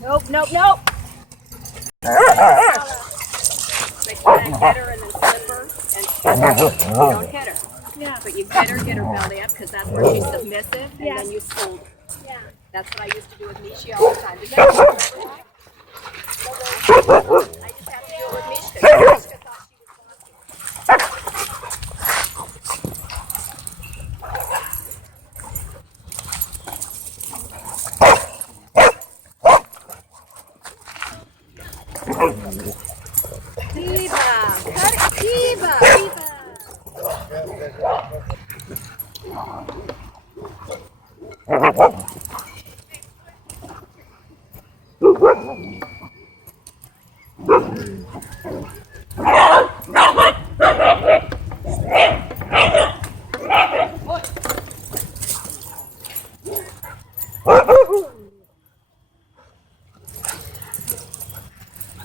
Nope, nope, nope. Like when I get her and then slip her and you don't hit her. Yeah. But you get her belly up because that's where she's submissive and then you scold her. Yeah. That's what I used to do with Mishi all the time. Did you ever do that? I used to have to do it with Mishka because Mishka thought she was Diva! Cut it, Diva!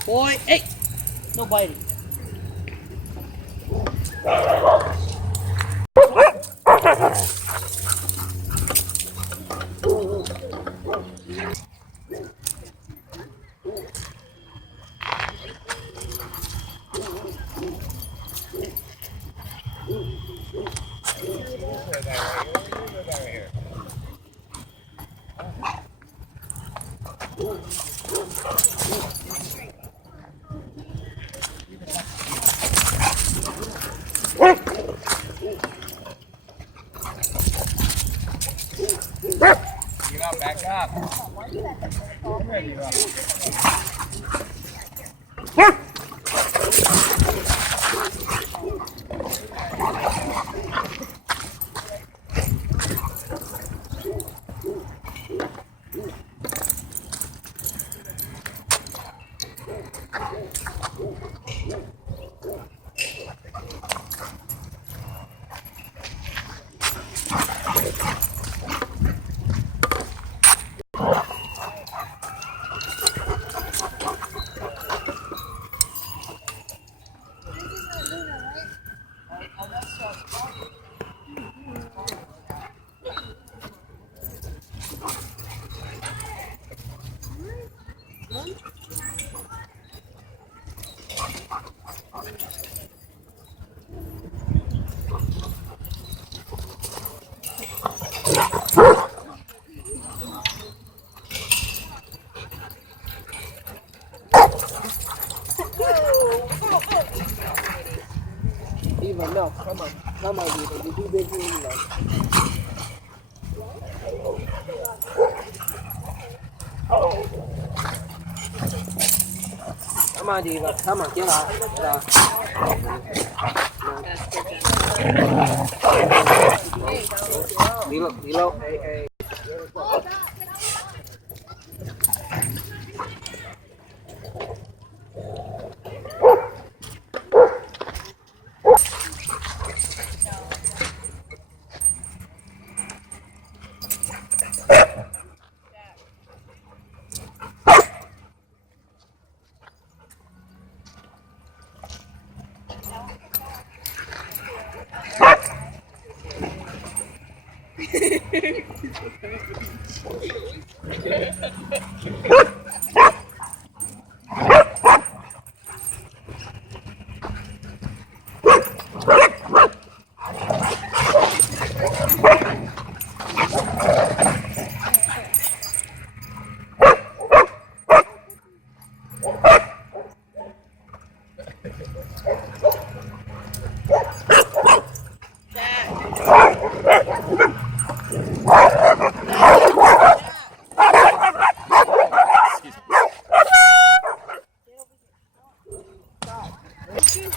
Boy, hey, no biting. Back up. Diva, no, come on, Diva, you do big things, no. Come on, Diva, come on, get out. Milo, hey. Shoot,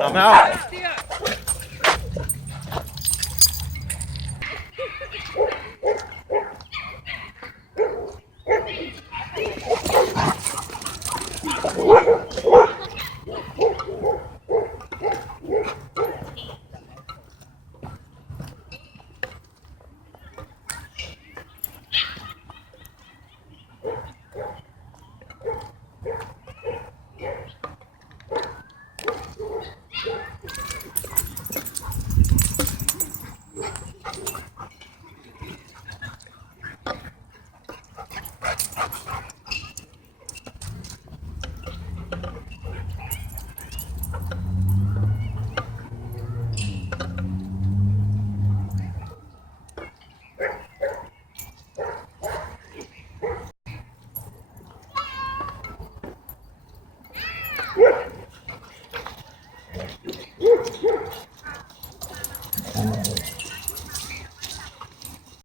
I'm out.